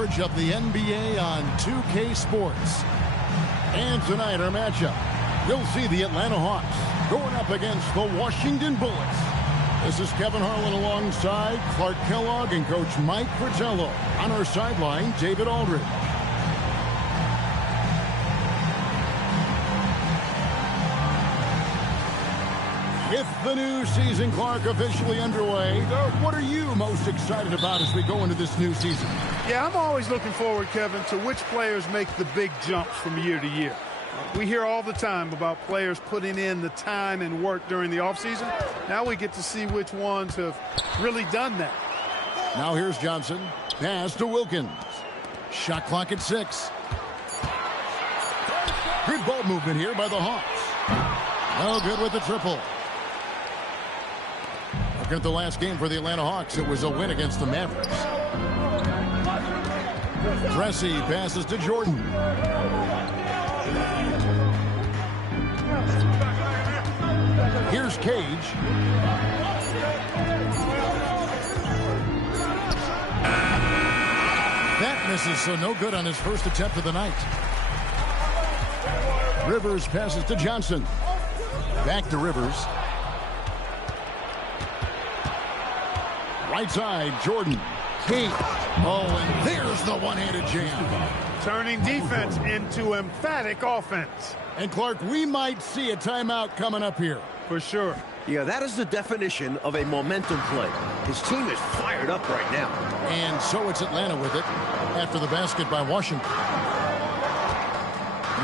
coverage of the NBA on 2K Sports. And tonight, our matchup, you'll see the Atlanta Hawks going up against the Washington Bullets. This is Kevin Harlan alongside Clark Kellogg and Coach Mike Fratello. On our sideline, David Aldridge. With the new season, Clark, officially underway, what are you most excited about as we go into this new season? Yeah, I'm always looking forward, Kevin, to which players make the big jumps from year to year. We hear all the time about players putting in the time and work during the offseason. Now we get to see which ones have really done that. Now here's Johnson. Pass to Wilkins. Shot clock at 6. Good ball movement here by the Hawks. No good with the triple. Looking at the last game for the Atlanta Hawks, it was a win against the Mavericks. Dressy passes to Jordan. Here's Cage. That misses, so no good on his first attempt of the night. Rivers passes to Johnson. Back to Rivers. Right side, Jordan. King. Oh, and there's the one-handed jam. Turning defense into emphatic offense. And Clark, we might see a timeout coming up here. For sure. Yeah, that is the definition of a momentum play. His team is fired up right now. And so it's Atlanta with it after the basket by Washington.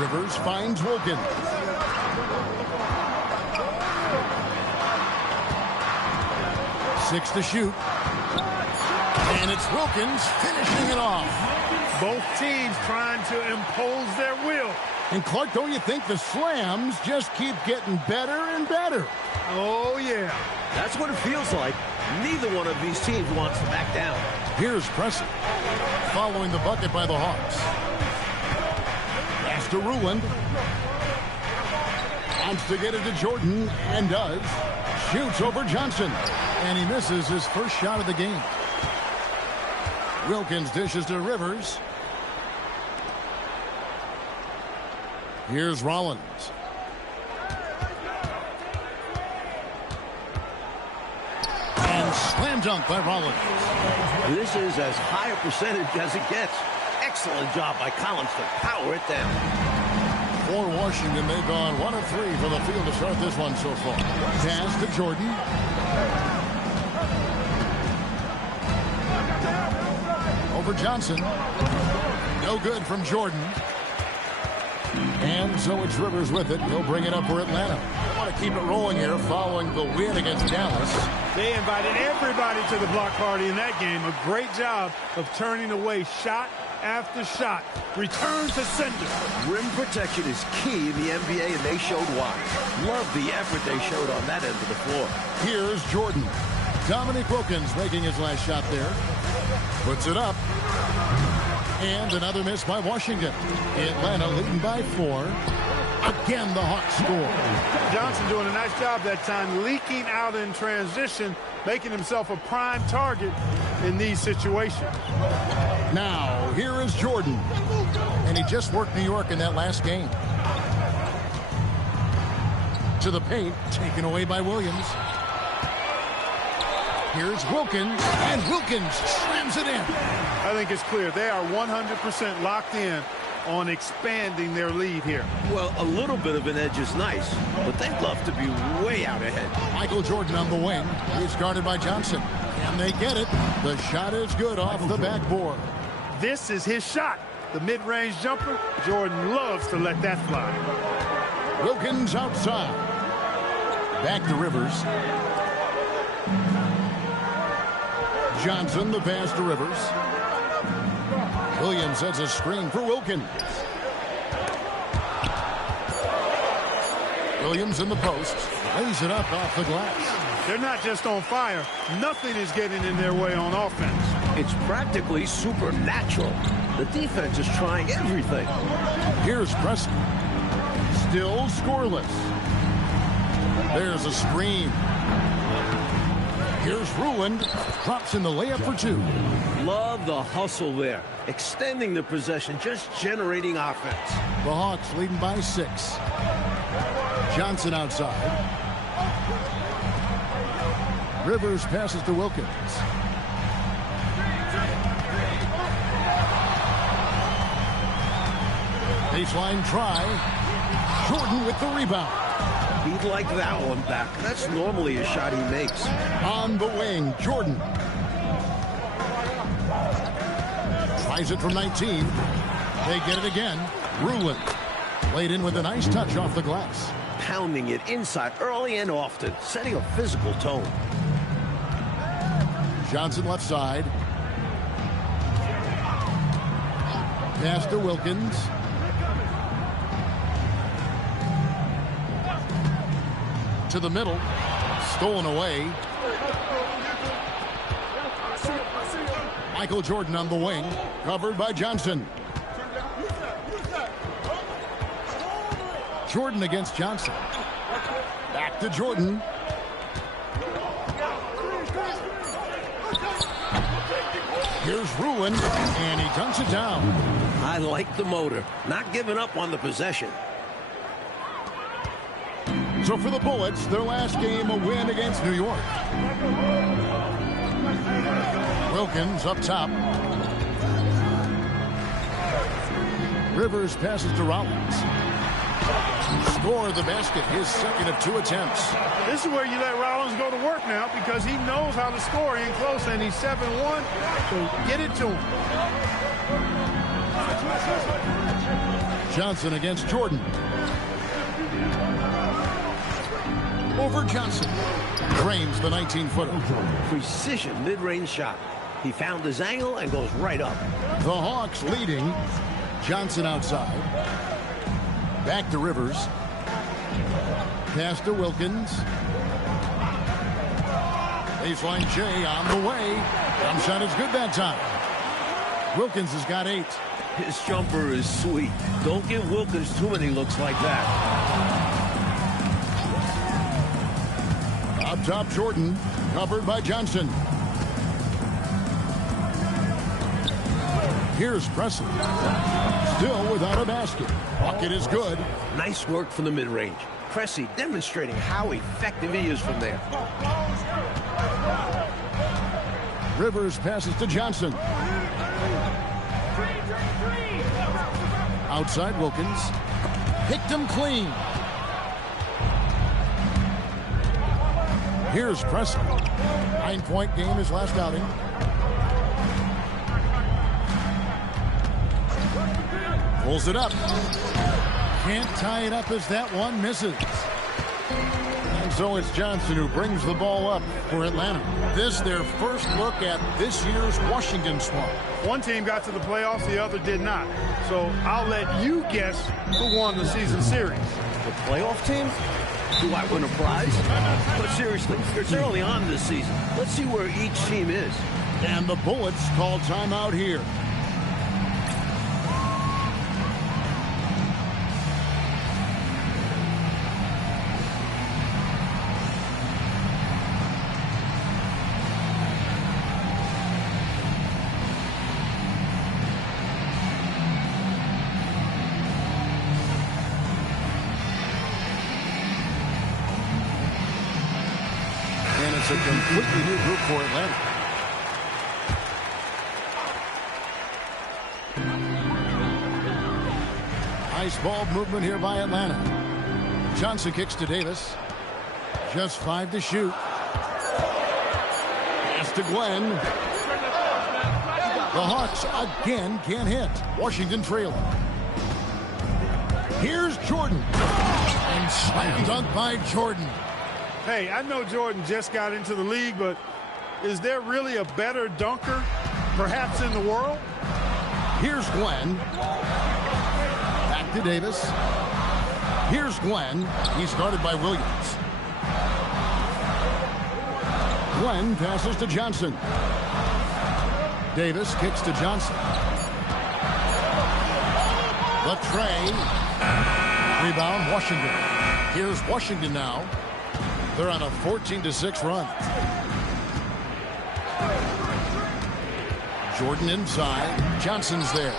Rivers finds Wilkins. Six to shoot. And it's Wilkins finishing it off. Both teams trying to impose their will. And Clark, don't you think the slams just keep getting better and better? Oh, yeah. That's what it feels like. Neither one of these teams wants to back down. Here's Preston following the bucket by the Hawks. Pass to Ruland. Wants to get it to Jordan, and does. Shoots over Johnson. And he misses his first shot of the game. Wilkins dishes to Rivers. Here's Rollins. And slam dunk by Rollins. This is as high a percentage as it gets. Excellent job by Collins to power it down. For Washington, they've gone 1 of 3 from the field to start this one so far. Pass to Jordan. Over Johnson. No good from Jordan. And so it's Rivers with it. He'll bring it up for Atlanta. They want to keep it rolling here following the win against Dallas. They invited everybody to the block party in that game. A great job of turning away shot after shot. Return to sender. Rim protection is key in the NBA, and they showed why. Love the effort they showed on that end of the floor. Here's Jordan. Dominic Wilkins making his last shot there. Puts it up. And another miss by Washington. Atlanta leading by 4. Again, the Hawks score. Johnson doing a nice job that time, leaking out in transition, making himself a prime target in these situations. Now, here is Jordan. And he just worked New York in that last game. To the paint, taken away by Williams. Here's Wilkins, and Wilkins slams it in. I think it's clear they are 100% locked in on expanding their lead here. Well, a little bit of an edge is nice, but they'd love to be way out ahead. Michael Jordan on the wing. He's guarded by Johnson. Can they get it? The shot is good off the backboard. This is his shot. The mid-range jumper. Jordan loves to let that fly. Wilkins outside. Back to Rivers. Johnson, the pass to Rivers. Williams sets a screen for Wilkins. Williams in the post. Lays it up off the glass. They're not just on fire. Nothing is getting in their way on offense. It's practically supernatural. The defense is trying everything. Here's Preston. Still scoreless. There's a screen. Here's Ruland. Drops in the layup for 2. Love the hustle there. Extending the possession, just generating offense. The Hawks leading by 6. Johnson outside. Rivers passes to Wilkins. Baseline try. Jordan with the rebound. He'd like that one back. That's normally a shot he makes. On the wing, Jordan. Tries it from 19. They get it again. Ruland. Laid in with a nice touch off the glass. Pounding it inside early and often, setting a physical tone. Johnson left side. Pass to Wilkins. To the middle. Stolen away. Michael Jordan on the wing. Covered by Johnson. Jordan against Johnson. Back to Jordan. Here's Ruland, and he dunks it down. I like the motor. Not giving up on the possession. So for the Bullets, their last game, a win against New York. Wilkins up top. Rivers passes to Rollins. Score the basket, his second of 2 attempts. This is where you let Rollins go to work now because he knows how to score in close, and he's 7-1, so get it to him. Johnson against Jordan. Over Johnson. Frames the 19-footer. Precision mid-range shot. He found his angle and goes right up. The Hawks leading. Johnson outside. Back to Rivers. Pass to Wilkins. Baseline J on the way. Jump shot is good that time. Wilkins has got 8. His jumper is sweet. Don't give Wilkins too many looks like that. Up top, Jordan. Covered by Johnson. Here's Presley. Still without a basket. Bucket is good. Nice work from the mid-range. Pressey demonstrating how effective he is from there. Rivers passes to Johnson. Outside Wilkins. Picked him clean. Here's Presley. 9-point game his last outing. Pulls it up. Can't tie it up as that one misses. And so it's Johnson who brings the ball up for Atlanta. This their first look at this year's Washington squad. One team got to the playoffs, the other did not. So I'll let you guess who won the season series. The playoff team? Do I win a prize? But seriously, it's early on this season. Let's see where each team is. And the Bullets call timeout here. It's a completely new group for Atlanta. Nice ball movement here by Atlanta. Johnson kicks to Davis. Just 5 to shoot. Pass to Glenn. The Hawks again can't hit. Washington trailing. Here's Jordan. And slam dunk by Jordan. Hey, I know Jordan just got into the league, but is there really a better dunker, perhaps, in the world? Here's Glenn. Back to Davis. Here's Glenn. He's guarded by Williams. Glenn passes to Johnson. Davis kicks to Johnson. The tray. Rebound, Washington. Here's Washington now. They're on a 14-6 run. Jordan inside. Johnson's there.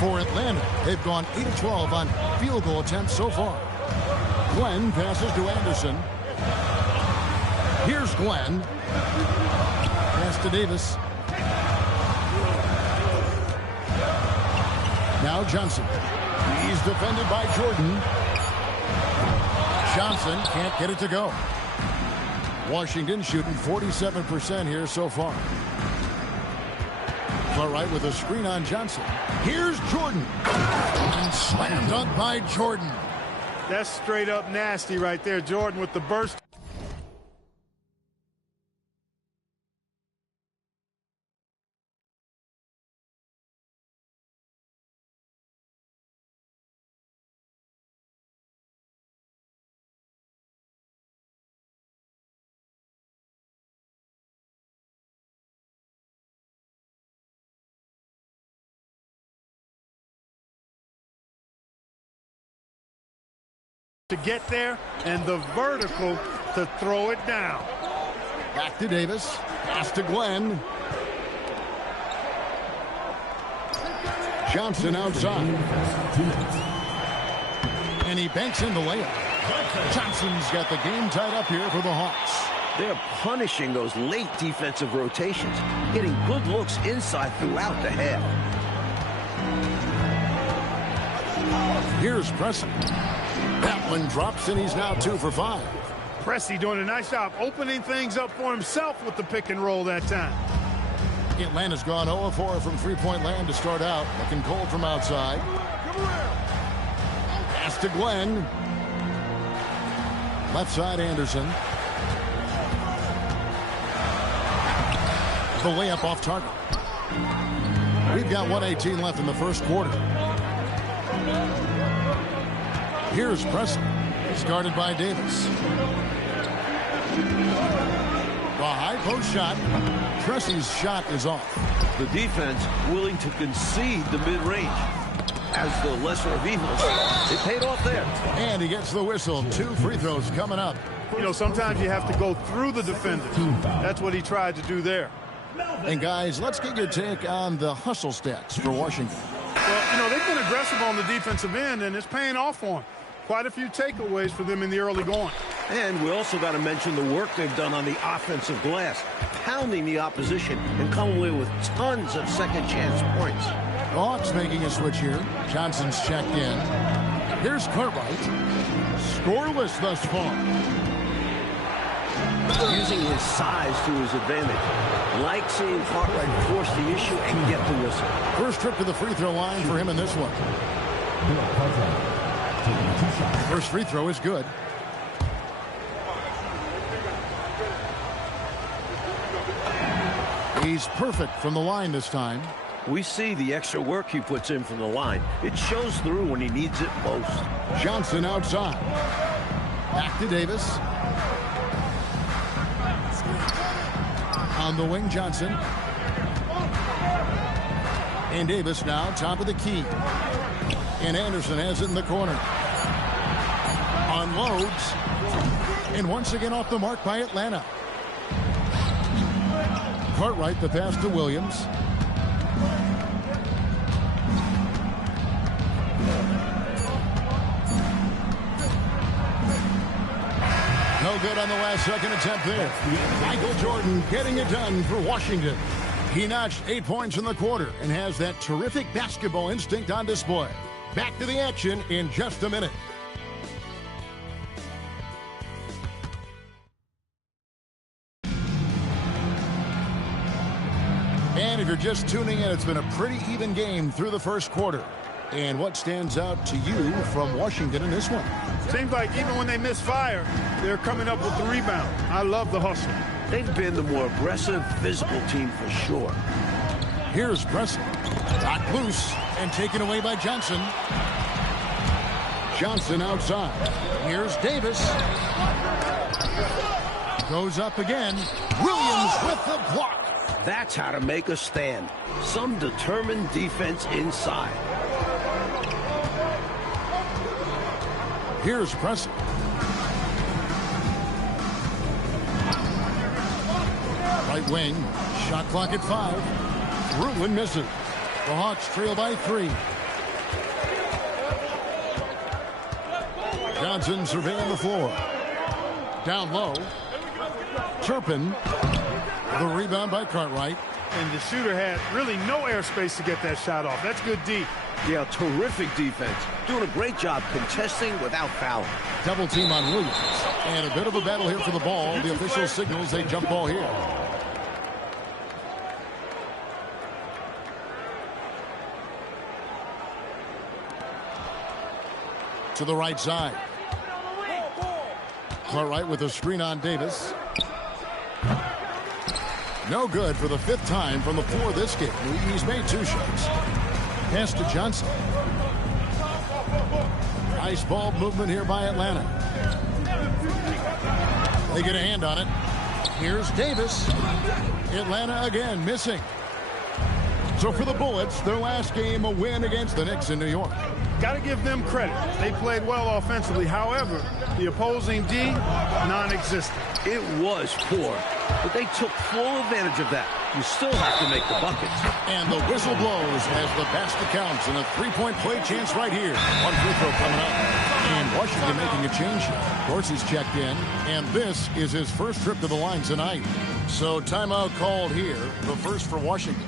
For Atlanta, they've gone 8 of 12 on field goal attempts so far. Glenn passes to Anderson. Here's Glenn. Pass to Davis. Now Johnson. He's defended by Jordan. Johnson can't get it to go. Washington shooting 47% here so far. All right, with a screen on Johnson. Here's Jordan. And slam dunk by Jordan. That's straight up nasty right there. Jordan with the burst. To get there and the vertical to throw it down. Back to Davis. Pass to Glenn. Johnson outside. And he banks in the layup. Johnson's got the game tied up here for the Hawks. They're punishing those late defensive rotations, getting good looks inside throughout the half. Here's Preston. That one drops, and he's now 2 for 5. Pressey doing a nice job opening things up for himself with the pick and roll that time. Atlanta's gone 0 of 4 from three-point land to start out. Looking cold from outside. Pass to Glenn. Left side, Anderson. The layup off target. We've got 1:18 left in the first quarter. Here's Preston. He's guarded by Davis. The high post shot. Pressey's shot is off. The defense willing to concede the mid-range. As the lesser of evils, it paid off there. And he gets the whistle. 2 free throws coming up. You know, sometimes you have to go through the defenders. That's what he tried to do there. And guys, let's get your take on the hustle stats for Washington. Well, you know, they've been aggressive on the defensive end, and it's paying off for them. Quite a few takeaways for them in the early going. And we also got to mention the work they've done on the offensive glass, pounding the opposition and coming away with tons of second chance points. The Hawks making a switch here. Johnson's checked in. Here's Cartwright. Scoreless thus far. Using his size to his advantage. Like seeing Cartwright force the issue and get the whistle. First trip to the free throw line for him in this one. First free throw is good. He's perfect from the line this time. We see the extra work he puts in from the line. It shows through when he needs it most. Johnson outside. Back to Davis. On the wing, Johnson. And Davis now top of the key. And Anderson has it in the corner. Unloads. And once again off the mark by Atlanta. Cartwright the pass to Williams. No good on the last second attempt there. Michael Jordan getting it done for Washington. He notched 8 points in the quarter and has that terrific basketball instinct on display. Back to the action in just a minute. And if you're just tuning in, it's been a pretty even game through the first quarter. And what stands out to you from Washington in this one? Seems like even when they miss fire, they're coming up with the rebound. I love the hustle. They've been the more aggressive, physical team for sure. Here's Preston. Knocked loose and taken away by Johnson. Johnson outside. Here's Davis. Goes up again. Williams with the block. That's how to make a stand. Some determined defense inside. Here's Preston. Right wing. Shot clock at 5. Through and misses. The Hawks trail by 3. Johnson surveying the floor. Down low. Turpin. The rebound by Cartwright. And the shooter had really no airspace to get that shot off. That's good D. Yeah, terrific defense. Doing a great job contesting without fouling. Double team on Williams. And a bit of a battle here for the ball. The official signals a jump ball here. To the right side. Cartwright with a screen on Davis. No good for the 5th time from the floor this game. He's made 2 shots. Pass to Johnson. Nice ball movement here by Atlanta. They get a hand on it. Here's Davis. Atlanta again missing. So for the Bullets, their last game, a win against the Knicks in New York. Got to give them credit. They played well offensively. However, the opposing D, non-existent. It was poor, but they took full advantage of that. You still have to make the buckets. And the whistle blows as the basket counts, and a 3-point play chance right here. 1 free throw coming up. And Washington making a change here. Dorsey's checked in, and this is his first trip to the line tonight. So timeout called here, the first for Washington.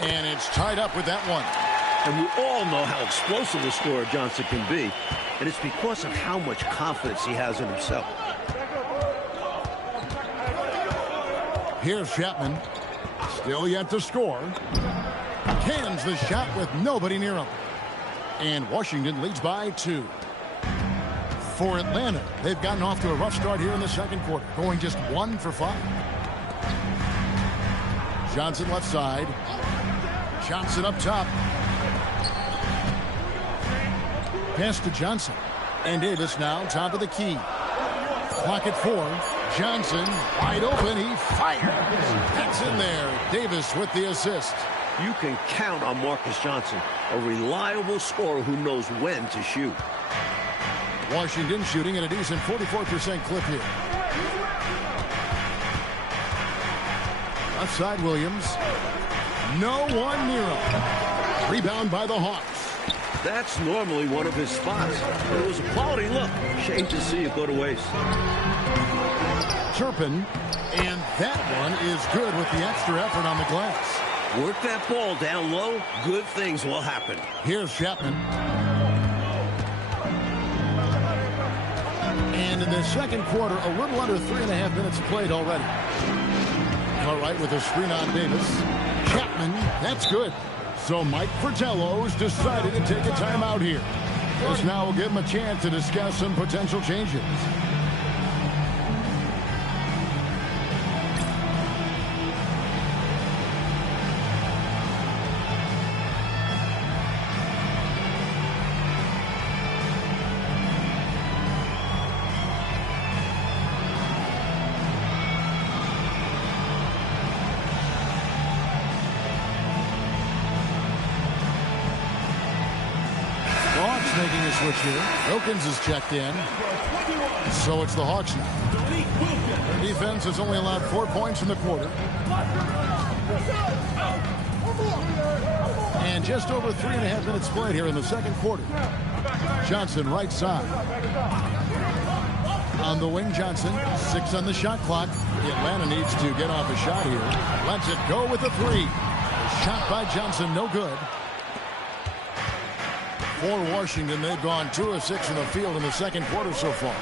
And it's tied up with that one. And we all know how explosive a scorer Johnson can be. And it's because of how much confidence he has in himself. Here's Chapman. Still yet to score. Cans the shot with nobody near him. And Washington leads by 2. For Atlanta, they've gotten off to a rough start here in the second quarter, going just 1 for 5. Johnson left side. Johnson up top. Pass to Johnson. And Davis now top of the key. Clock at 4. Johnson wide open. He fires. That's in there. Davis with the assist. You can count on Marcus Johnson, a reliable scorer who knows when to shoot. Washington shooting at a decent 44% clip here. Left side Williams. No one near him. Rebound by the Hawks. That's normally one of his spots. It was a quality look. Shame to see it go to waste. Turpin. And that one is good with the extra effort on the glass. Work that ball down low. Good things will happen. Here's Chapman. And in the second quarter, a little under 3.5 minutes played already. All right, with a screen on Davis. Chapman, that's good. So Mike Fratello's decided to take a timeout here. This now will give him a chance to discuss some potential changes. Making a switch here. Wilkins is checked in. So it's the Hawks now. Their defense has only allowed 4 points in the quarter. And just over 3.5 minutes played here in the second quarter. Johnson right side. On the wing, Johnson. 6 on the shot clock. Atlanta needs to get off a shot here. Lets it go with a 3. Shot by Johnson, no good. For Washington, they've gone 2 of 6 in the field in the second quarter so far.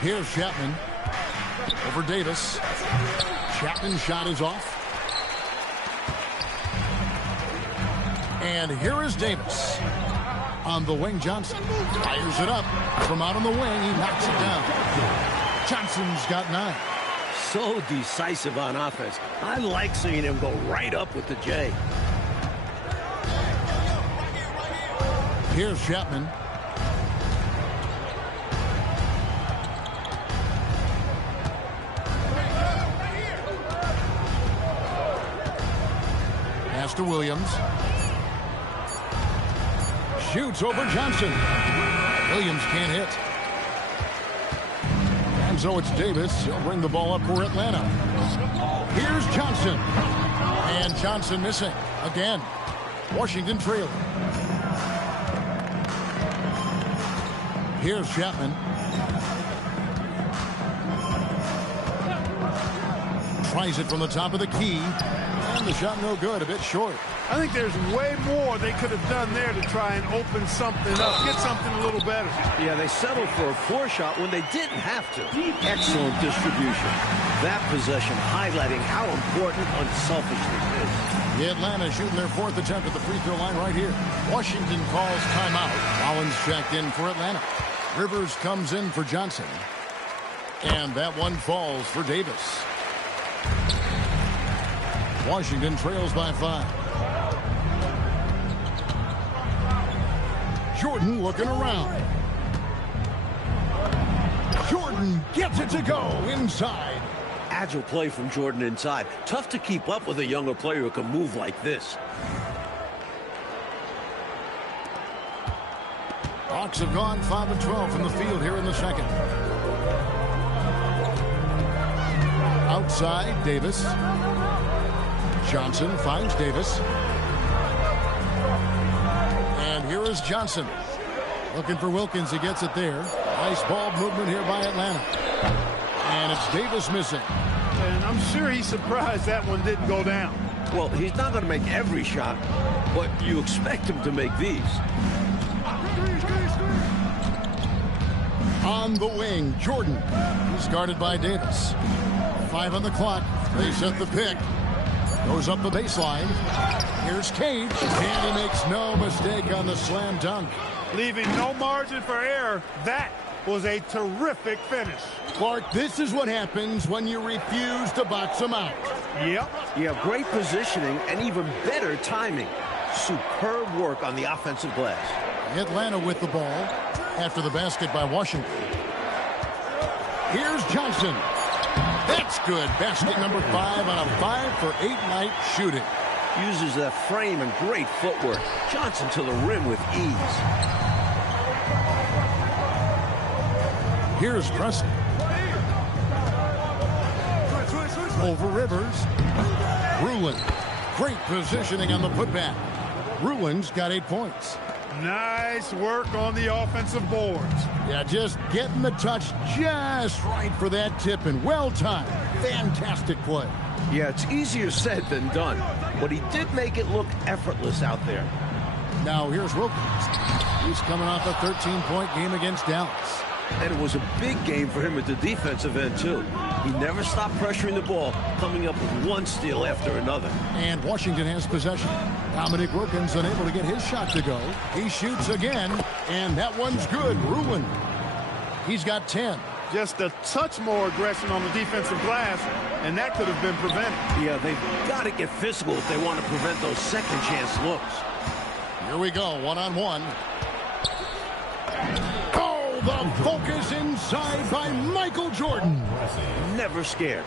Here's Chapman over Davis. Chapman's shot is off. And here is Davis. On the wing, Johnson fires it up. From out on the wing, he knocks it down. Johnson's got 9. So decisive on offense. I like seeing him go right up with the J. Here's Chapman. Pass to Williams. Shoots over Johnson. Williams can't hit. And so it's Davis. He'll bring the ball up for Atlanta. Here's Johnson. And Johnson missing again. Washington trailing. Here's Chapman. Tries it from the top of the key. And the shot no good, a bit short. I think there's way more they could have done there to try and open something up, get something a little better. Yeah, they settled for a poor shot when they didn't have to. Excellent distribution. That possession highlighting how important unselfishness is. The Atlanta shooting their 4th attempt at the free throw line right here. Washington calls timeout. Collins checked in for Atlanta. Rivers comes in for Johnson. And that one falls for Davis. Washington trails by 5. Jordan looking around. Jordan gets it to go inside. Agile play from Jordan inside. Tough to keep up with a younger player who can move like this. Hawks have gone 5 of 12 from the field here in the second. Outside, Davis. Johnson finds Davis. And here is Johnson. Looking for Wilkins. He gets it there. Nice ball movement here by Atlanta. And it's Davis missing. And I'm sure he's surprised that one didn't go down. Well, he's not going to make every shot, but you expect him to make these. On the wing, Jordan. He's guarded by Davis. 5 on the clock. They set the pick. Goes up the baseline. Here's Cage. And he makes no mistake on the slam dunk. Leaving no margin for error. That was a terrific finish. Clark, this is what happens when you refuse to box them out. Yep. You have great positioning and even better timing. Superb work on the offensive glass. Atlanta with the ball after the basket by Washington. Here's Johnson. That's good. Basket number 5 on a 5-for-8 night shooting. Uses that frame and great footwork. Johnson to the rim with ease. Here's Preston. Over Rivers. Rulin. Great positioning on the putback. Rulin's got 8 points. Nice work on the offensive boards. Yeah, just getting the touch just right for that tip, and well timed. Fantastic play. Yeah, it's easier said than done, but he did make it look effortless out there. Now here's Wilkins. He's coming off a 13-point game against Dallas. And it was a big game for him at the defensive end, too. He never stopped pressuring the ball, coming up with one steal after another. And Washington has possession. Dominic Wilkins unable to get his shot to go. He shoots again, and that one's good. Rulin. He's got 10. Just a touch more aggression on the defensive glass, and that could have been prevented. Yeah, they've got to get physical if they want to prevent those second-chance looks. Here we go, one-on-one. Oh, the focus inside by Michael Jordan. Never scared.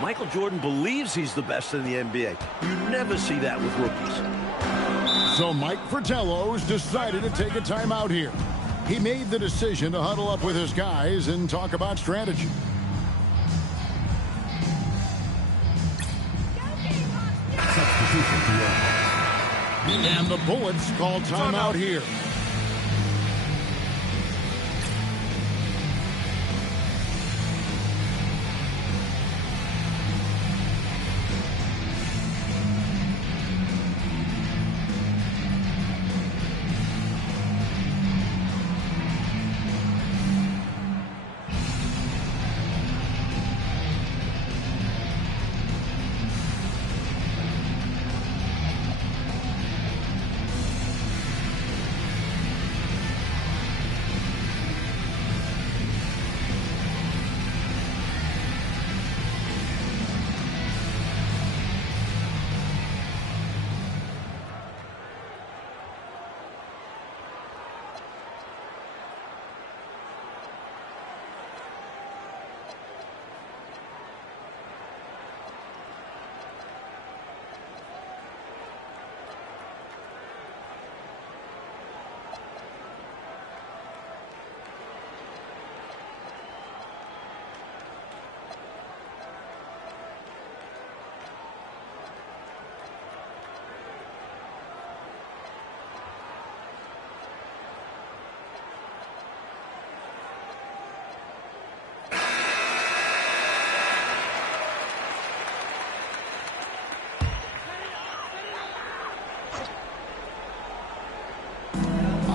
Michael Jordan believes he's the best in the NBA. You never see that with rookies. So Mike Fratello's decided to take a timeout here. He made the decision to huddle up with his guys and talk about strategy. And the Bullets call timeout here.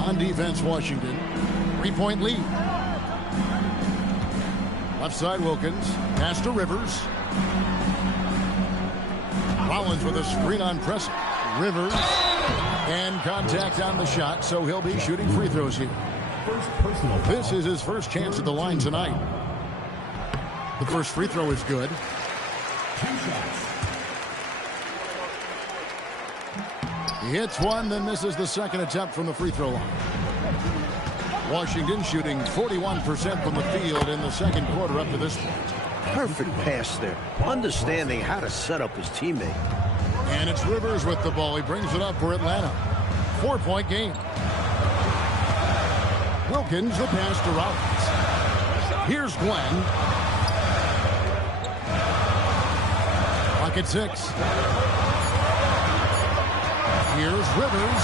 On defense, Washington. 3-point lead. Left side, Wilkins. Pass to Rivers. Rollins with a screen on pressing. Rivers. And contact on the shot, so he'll be shooting free throws here. This is his first chance at the line tonight. The first free throw is good. He hits one, then misses the second attempt from the free throw line. Washington shooting 41% from the field in the second quarter up to this point. Perfect pass there. Understanding how to set up his teammate. And it's Rivers with the ball. He brings it up for Atlanta. 4-point game. Wilkins, the pass to Rollins. Here's Glenn. Clock at 6. Here's Rivers.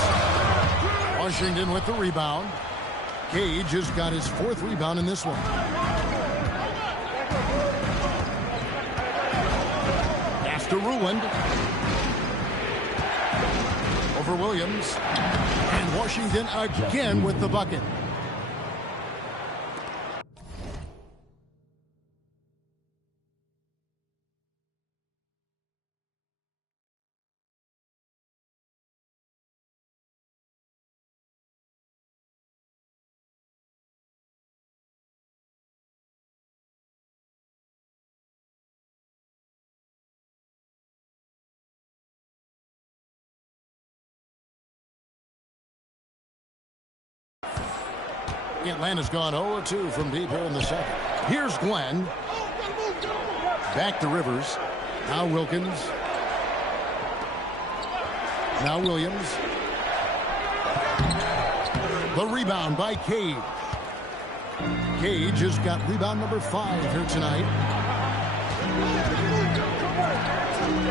Washington with the rebound. Gage has got his 4th rebound in this one. Pass to Ruland. Over Williams. And Washington again with the bucket. Atlanta's gone 0-2 from deep here in the second. Here's Glenn. Back to Rivers. Now Wilkins. Now Williams. The rebound by Cade. Gage has got rebound number 5 here tonight.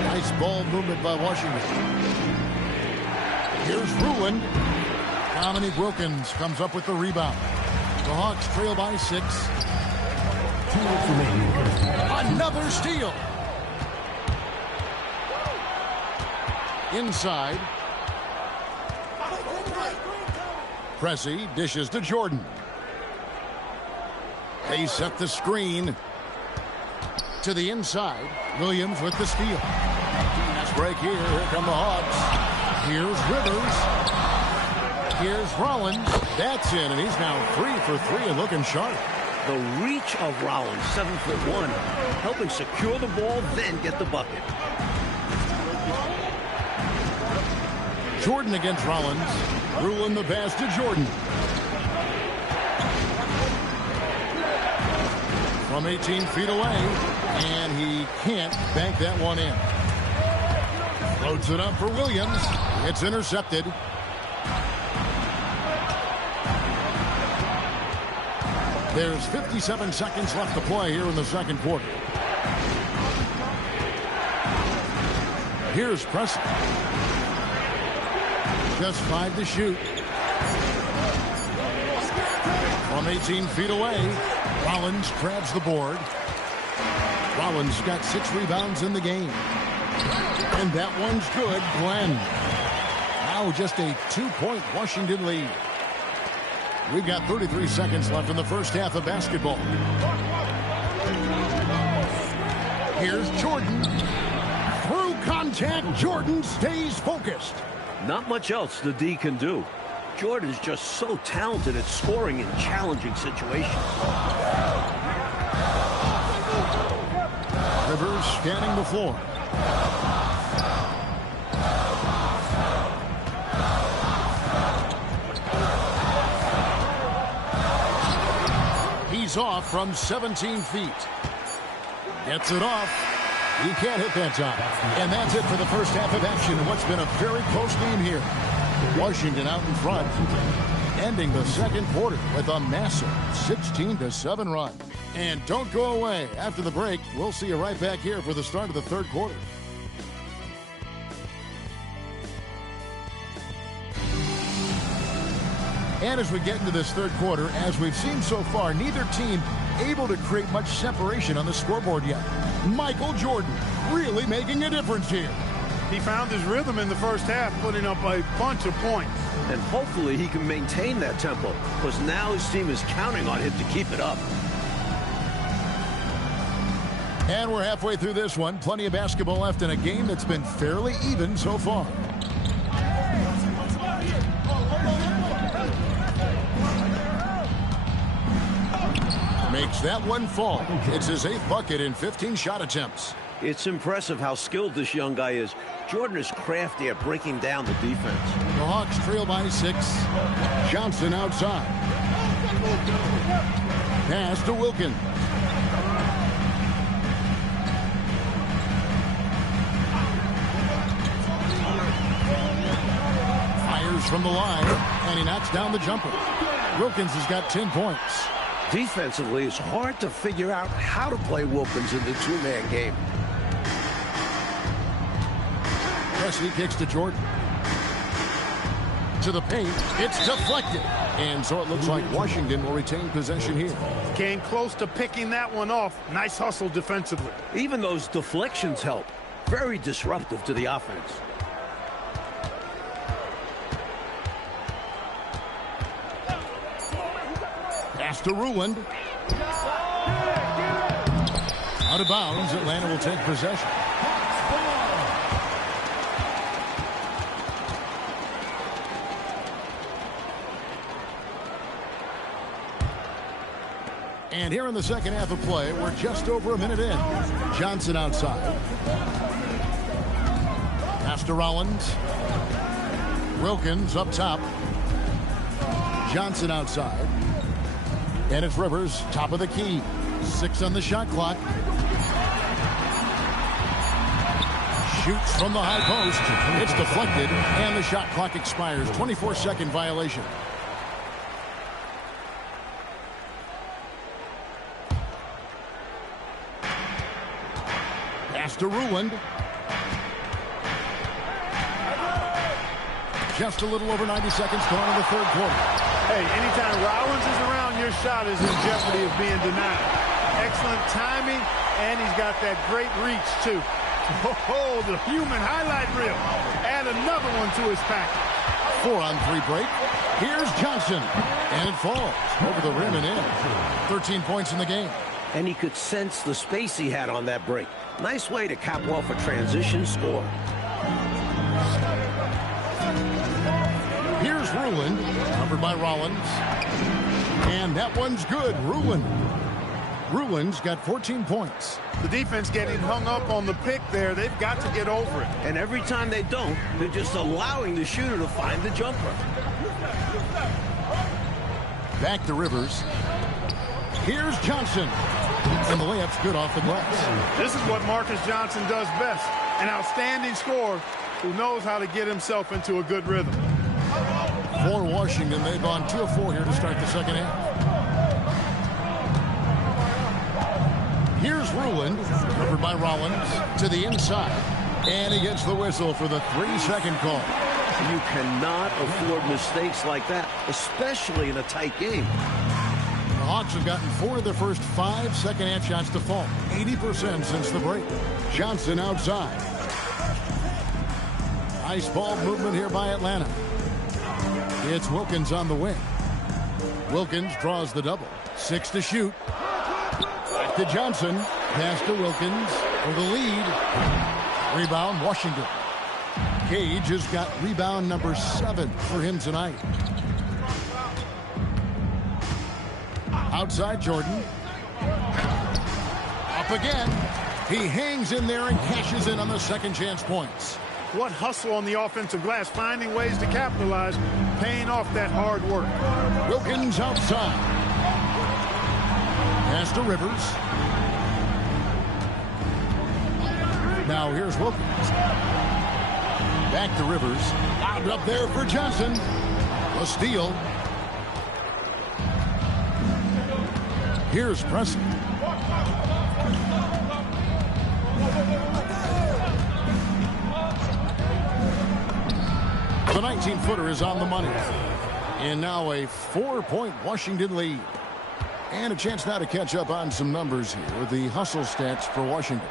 Nice ball movement by Washington. Here's Ruland. Dominique Wilkins comes up with the rebound. The Hawks trail by 6. Another steal. Inside. Pressey dishes to Jordan. They set the screen to the inside. Williams with the steal. Nice break here. Here come the Hawks. Here's Rivers. Here's Rollins. That's in, and he's now 3 for 3 and looking sharp. The reach of Rollins, 7'1", helping secure the ball, then get the bucket. Jordan against Rollins. Ruland the pass to Jordan. From 18 feet away, and he can't bank that one in. Floats it up for Williams. It's intercepted. There's 57 seconds left to play here in the second quarter. Here's Pressey. Just 5 to shoot. From 18 feet away, Rollins grabs the board. Rollins got 6 rebounds in the game. And that one's good. Glenn. Now just a 2-point Washington lead. We've got 33 seconds left in the first half of basketball. Here's Jordan. Through contact, Jordan stays focused. Not much else the D can do. Jordan is just so talented at scoring in challenging situations. Rivers scanning the floor. He's off from 17 feet. Gets it off. He can't hit that time. And that's it for the first half of action in what's been a very close game here. Washington out in front, ending the second quarter with a massive 16-7 run. And don't go away. After the break, we'll see you right back here for the start of the third quarter. And as we get into this third quarter, as we've seen so far, neither team able to create much separation on the scoreboard yet. Michael Jordan really making a difference here. He found his rhythm in the first half, putting up a bunch of points. And hopefully he can maintain that tempo, because now his team is counting on him to keep it up. And we're halfway through this one. Plenty of basketball left in a game that's been fairly even so far. Makes that one fall. It's his 8th bucket in 15 shot attempts. It's impressive how skilled this young guy is. Jordan is crafty at breaking down the defense. The Hawks trail by 6. Johnson outside. Pass to Wilkins. Fires from the line, and he knocks down the jumper. Wilkins has got 10 points. Defensively, it's hard to figure out how to play Wilkins in the two-man game. Presley kicks to Jordan. To the paint. It's deflected. And so it looks like Washington will retain possession here. Came close to picking that one off. Nice hustle defensively. Even those deflections help. Very disruptive to the offense. Pass to Ruland. Out of bounds. Atlanta will take possession. And here in the second half of play, we're just over a minute in. Johnson outside. Pass to Rollins. Wilkins up top. Johnson outside. And it's Rivers, top of the key. 6 on the shot clock. Shoots from the high post. It's deflected, and the shot clock expires. 24-second violation. Pass to Ruland. Just a little over 90 seconds gone in the third quarter. Hey, anytime Rollins is around, your shot is in jeopardy of being denied. Excellent timing, and he's got that great reach, too. Oh, the human highlight reel. Add another one to his package. 4-on-3 break. Here's Johnson, and it falls over the rim and in. 13 points in the game. And he could sense the space he had on that break. Nice way to cap off a transition score. Here's Ruland, covered by Rollins. And that one's good. Ruland's got 14 points. The defense getting hung up on the pick there. They've got to get over it. And every time they don't, they're just allowing the shooter to find the jumper. Back to Rivers. Here's Johnson. And the layup's good off the glass. This is what Marcus Johnson does best. An outstanding scorer who knows how to get himself into a good rhythm. For Washington, they've gone 2 of 4 here to start the second half. Here's Ruland, covered by Rollins, to the inside. And he gets the whistle for the 3-second call. You cannot afford mistakes like that, especially in a tight game. The Hawks have gotten 4 of their first 5 second-half shots to fall. 80% since the break. Johnson outside. Nice ball movement here by Atlanta. It's Wilkins on the wing. Wilkins draws the double. 6 to shoot. Back to Johnson. Pass to Wilkins for the lead. Rebound, Washington. Cage has got rebound number 7 for him tonight. Outside Jordan. Up again. He hangs in there and cashes in on the second chance points. What hustle on the offensive glass, finding ways to capitalize, paying off that hard work. Wilkins outside. Pass to Rivers. Now here's Wilkins. Back to Rivers. Out up there for Johnson. A steal. Here's Presley. The 19-footer is on the money. And now a 4-point Washington lead. And a chance now to catch up on some numbers here. The hustle stats for Washington.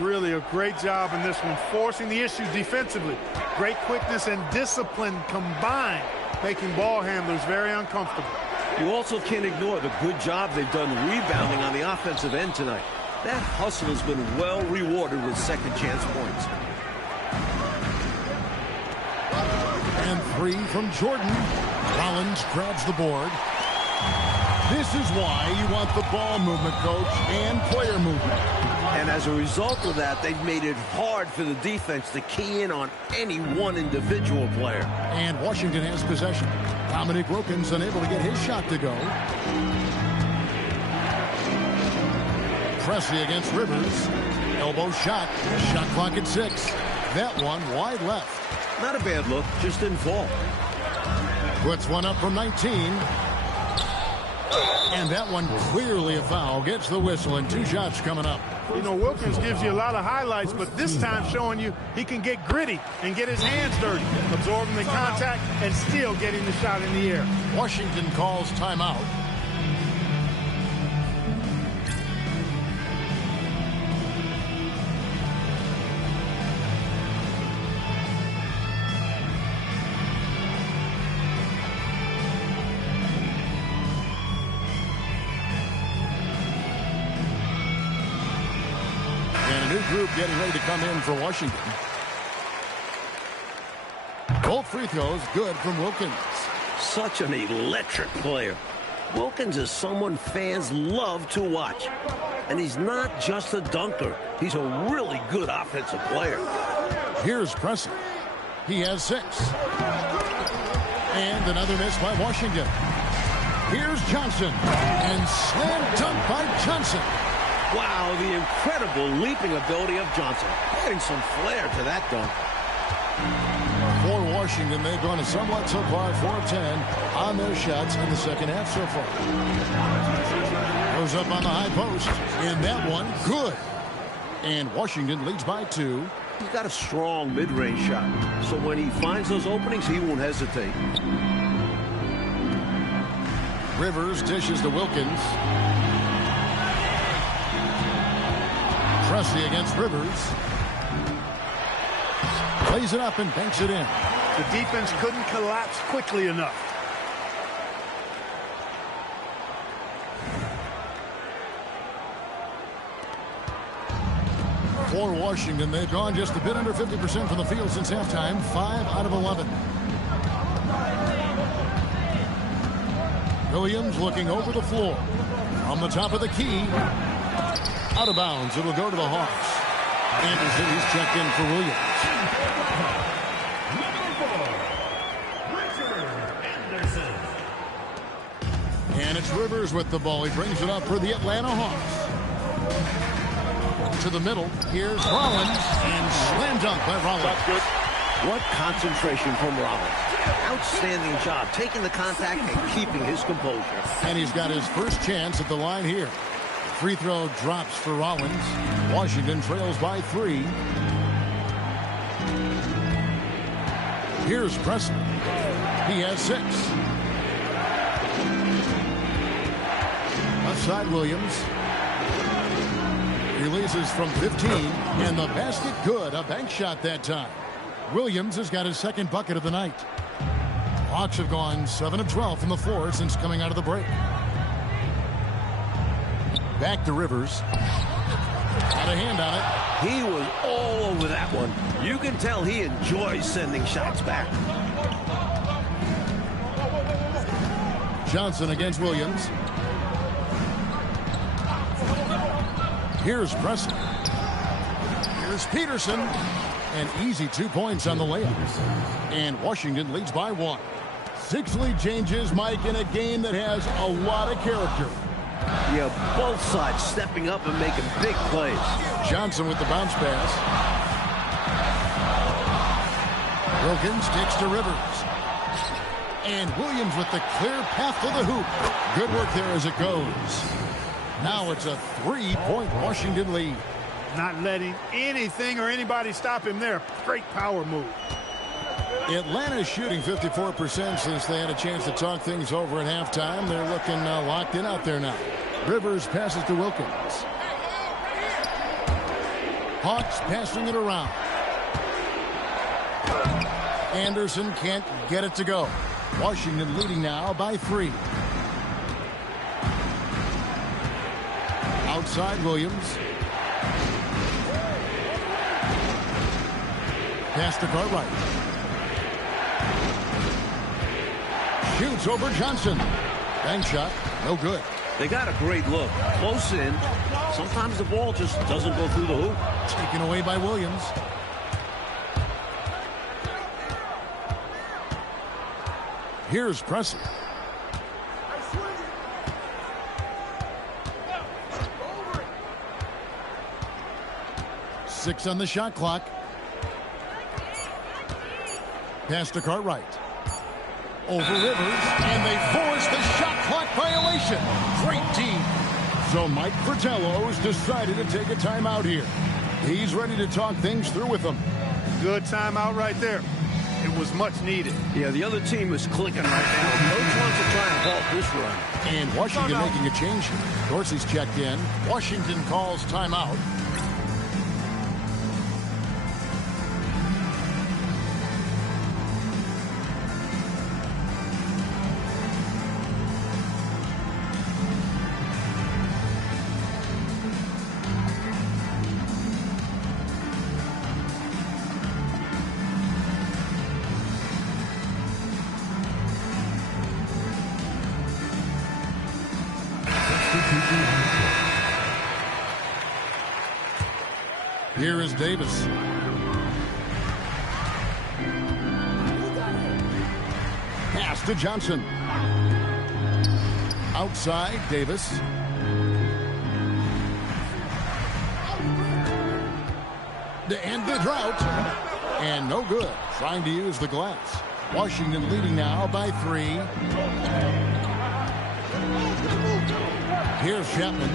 Really a great job in this one, forcing the issue defensively. Great quickness and discipline combined, making ball handlers very uncomfortable. You also can't ignore the good job they've done rebounding on the offensive end tonight. That hustle has been well rewarded with second chance points. And 3 from Jordan. Rollins grabs the board. This is why you want the ball movement, coach, and player movement. And as a result of that, they've made it hard for the defense to key in on any one individual player. And Washington has possession. Dominic Wilkins unable to get his shot to go. Presley against Rivers. Elbow shot. Shot clock at 6. That one wide left. Not a bad look, just didn't fall. Puts one up from 19. And that one clearly a foul. Gets the whistle, and 2 shots coming up. You know, Wilkins gives you a lot of highlights, but this time showing you he can get gritty and get his hands dirty, absorbing the contact and still getting the shot in the air. Washington calls timeout. Group getting ready to come in for Washington. Both free throws good from Wilkins. Such an electric player. Wilkins is someone fans love to watch. And he's not just a dunker. He's a really good offensive player. Here's Presley. He has 6. And another miss by Washington. Here's Johnson. And slam dunk by Johnson. Wow, the incredible leaping ability of Johnson. Adding some flair to that dunk. For Washington, they've gone somewhat so far 4 of 10 on their shots in the second half so far. Goes up on the high post. In that one, good. And Washington leads by 2. He's got a strong mid-range shot. So when he finds those openings, he won't hesitate. Rivers dishes to Wilkins. Presley against Rivers. Plays it up and banks it in. The defense couldn't collapse quickly enough. For Washington, they've gone just a bit under 50% from the field since halftime. 5 out of 11. Williams looking over the floor. On the top of the key. Out of bounds. It'll go to the Hawks. Anderson, he's checked in for Williams. And it's Rivers with the ball. He brings it up for the Atlanta Hawks. To the middle. Here's Rollins. And slam dunk by Rollins. That's good. What concentration from Rollins. Outstanding job taking the contact and keeping his composure. And he's got his first chance at the line here. Free throw drops for Rollins. Washington trails by 3. Here's Presley. He has 6. Left side Williams. Releases from 15. And the basket good. A bank shot that time. Williams has got his second bucket of the night. Hawks have gone 7 of 12 from the floor since coming out of the break. Back to Rivers. Got a hand on it. He was all over that one. You can tell he enjoys sending shots back. Johnson against Williams. Here's Presley. Here's Peterson. An easy 2 points on the layup. And Washington leads by 1. 6 lead changes, Mike, in a game that has a lot of character. Yeah, both sides stepping up and making big plays. Johnson with the bounce pass. Wilkins sticks to Rivers. And Williams with the clear path to the hoop. Good work there as it goes. Now it's a 3-point Washington lead. Not letting anything or anybody stop him there. Great power move. Atlanta's shooting 54% since they had a chance to talk things over at halftime. They're looking locked in out there now. Rivers passes to Wilkins. Hawks passing it around. Anderson can't get it to go. Washington leading now by 3. Outside Williams. Pass to Cartwright. Shoots over Johnson. Bank shot, no good. They got a great look. Close in. Sometimes the ball just doesn't go through the hoop. Taken away by Williams. Here's Pressey. Six on the shot clock. Pass to Cartwright. Over Rivers, and they force the shot clock violation. Great team. So Mike Fratello's decided to take a timeout here. He's ready to talk things through with them. Good timeout right there. It was much needed. Yeah, the other team is clicking right now. Coach wants to try and halt this run. And Washington making a change here. Dorsey's checked in. Washington calls timeout. Here is Davis. Pass to Johnson. Outside, Davis. To end the drought. And no good. Trying to use the glass. Washington leading now by 3. Here's Chapman.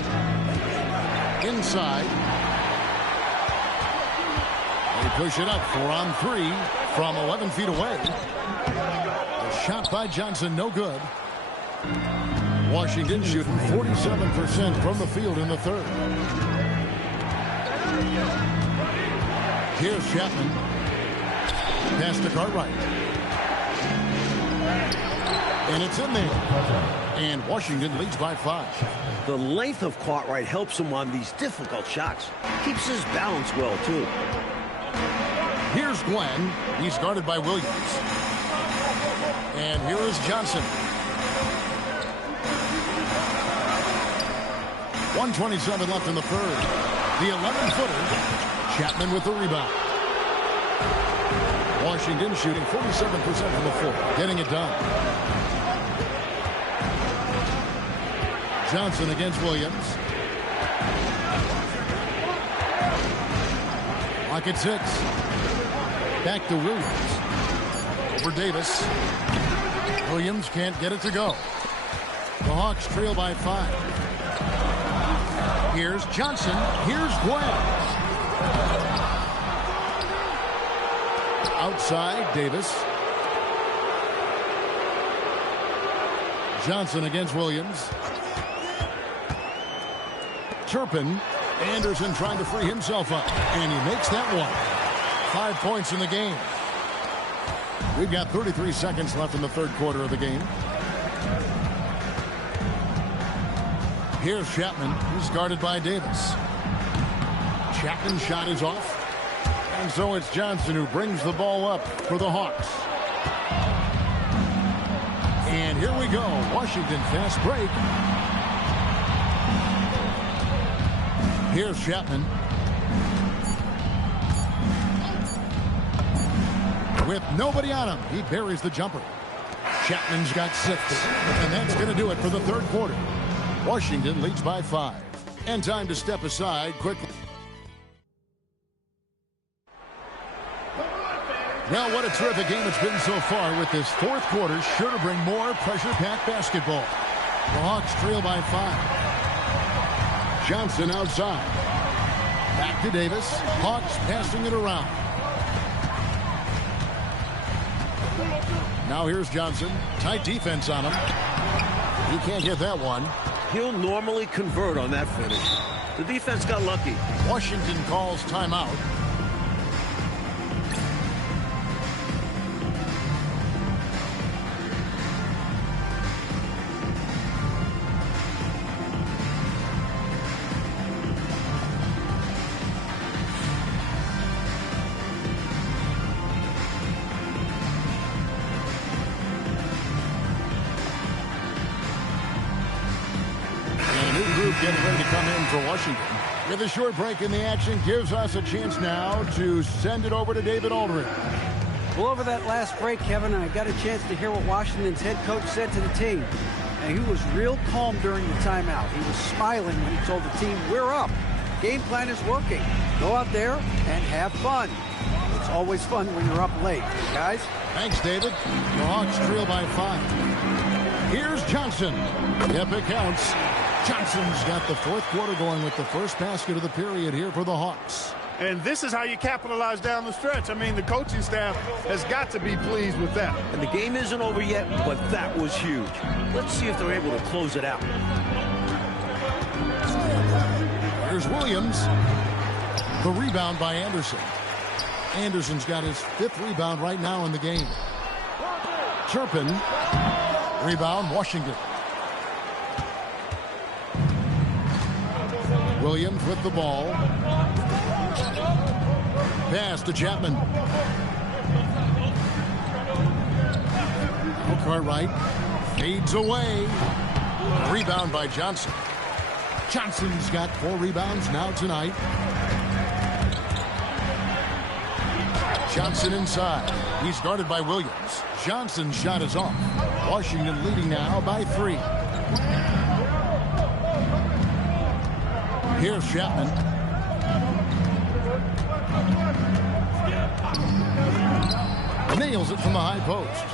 Inside. They push it up 4 on 3 from 11 feet away. A shot by Johnson, no good. Washington shooting 47% from the field in the third. Here's Chapman. Pass to Cartwright. And it's in there. And Washington leads by 5. The length of Cartwright helps him on these difficult shots. Keeps his balance well, too. Here's Glenn. He's guarded by Williams. And here is Johnson. 1:27 left in the third. The 11-footer. Chapman with the rebound. Washington shooting 47% from the floor. Getting it done. Johnson against Williams. Clock at 6. Back to Williams. For Davis. Williams can't get it to go. The Hawks trail by 5. Here's Johnson. Here's Glenn. Outside, Davis. Johnson against Williams. Turpin. Anderson trying to free himself up. And he makes that one. 5 points in the game. We've got 33 seconds left in the third quarter of the game. Here's Chapman. He's guarded by Davis. Chapman's shot is off. And so it's Johnson who brings the ball up for the Hawks. And here we go. Washington fast break. Here's Chapman. With nobody on him, he buries the jumper. Chapman's got 6. And that's going to do it for the third quarter. Washington leads by 5. And time to step aside quickly. Well, what a terrific game it's been so far, with this fourth quarter sure to bring more pressure-packed basketball. The Hawks trail by 5. Johnson outside. Back to Davis. Hawks passing it around. Now here's Johnson. Tight defense on him. He can't get that one. He'll normally convert on that finish. The defense got lucky. Washington calls timeout. Getting ready to come in for Washington. With a short break in the action, gives us a chance now to send it over to David Aldridge. Well, over that last break, Kevin, I got a chance to hear what Washington's head coach said to the team. And he was real calm during the timeout. He was smiling when he told the team, we're up. Game plan is working. Go out there and have fun. It's always fun when you're up late, guys. Thanks, David. The Hawks trail by 5. Here's Johnson. Yep, it counts. Johnson's got the fourth quarter going with the first basket of the period here for the Hawks. And this is how you capitalize down the stretch. I mean, the coaching staff has got to be pleased with that. And the game isn't over yet, but that was huge. Let's see if they're able to close it out. Here's Williams. The rebound by Anderson. Anderson's got his 5th rebound right now in the game. Turpin. Rebound, Washington. Williams with the ball. Pass to Chapman. Cartwright fades away. Rebound by Johnson. Johnson's got 4 rebounds now tonight. Johnson inside. He's guarded by Williams. Johnson's shot is off. Washington leading now by 3. Here's Chapman. Nails it from the high post.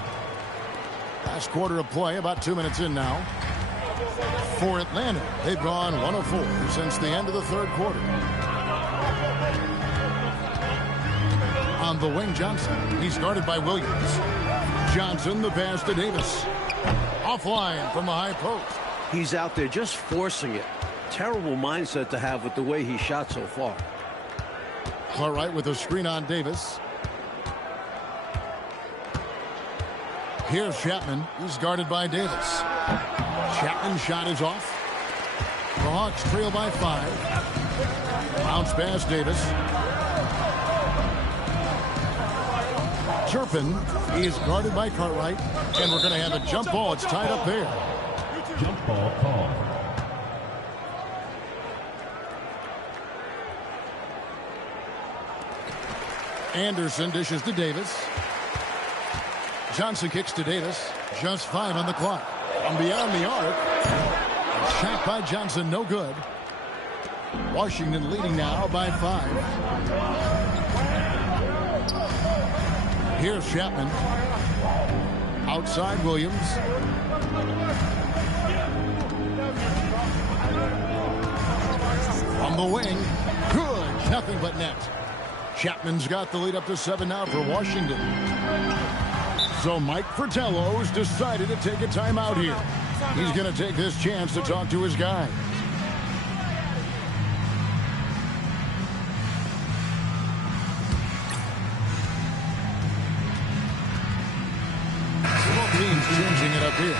Last quarter of play, about 2 minutes in now. For Atlanta, they've gone 1 of 4 since the end of the third quarter. On the wing, Johnson. He's guarded by Williams. Johnson, the pass to Davis. Offline from the high post. He's out there just forcing it. Terrible mindset to have with the way he shot so far. Cartwright with a screen on Davis. Here's Chapman. He's guarded by Davis. Chapman's shot is off. The Hawks trail by 5. Bounce pass Davis. Turpin is guarded by Cartwright. And we're going to have a jump ball. It's tied up there. Jump ball call. Anderson dishes to Davis. Johnson kicks to Davis. Just 5 on the clock. From beyond the arc. Shot by Johnson, no good. Washington leading now by 5. Here's Chapman. Outside Williams. From the wing. Good. Nothing but net. Chapman's got the lead up to 7 now for Washington. So Mike Fratello's decided to take a timeout here. He's going to take this chance to talk to his guy. So both teams changing it up here.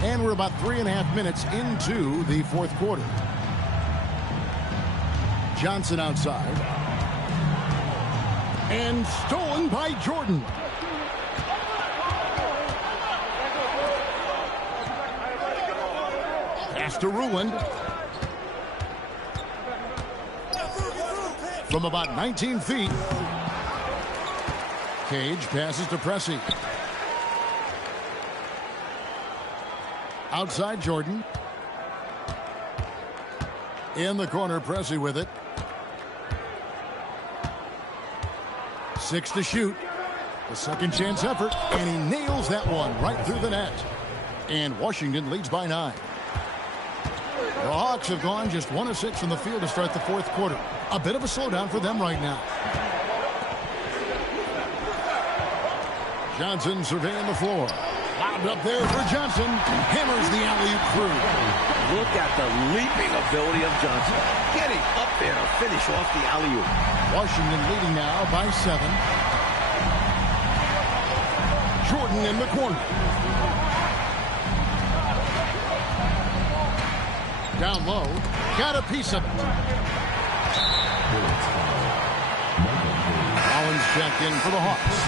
And we're about 3.5 minutes into the fourth quarter. Johnson outside. And stolen by Jordan. Pass to Ruland. From about 19 feet. Cage passes to Pressey. Outside Jordan. In the corner, Pressey with it. 6 to shoot. A second chance effort, and he nails that one right through the net. And Washington leads by 9. The Hawks have gone just 1 of 6 from the field to start the fourth quarter. A bit of a slowdown for them right now. Johnson surveying the floor. Lobbed up there for Johnson. Hammers the alley-oop through. Look at the leaping ability of Johnson. Getting up there to finish off the alley-oop. Washington leading now by 7. Jordan in the corner. Down low. Got a piece of it. Rollins checked in for the Hawks.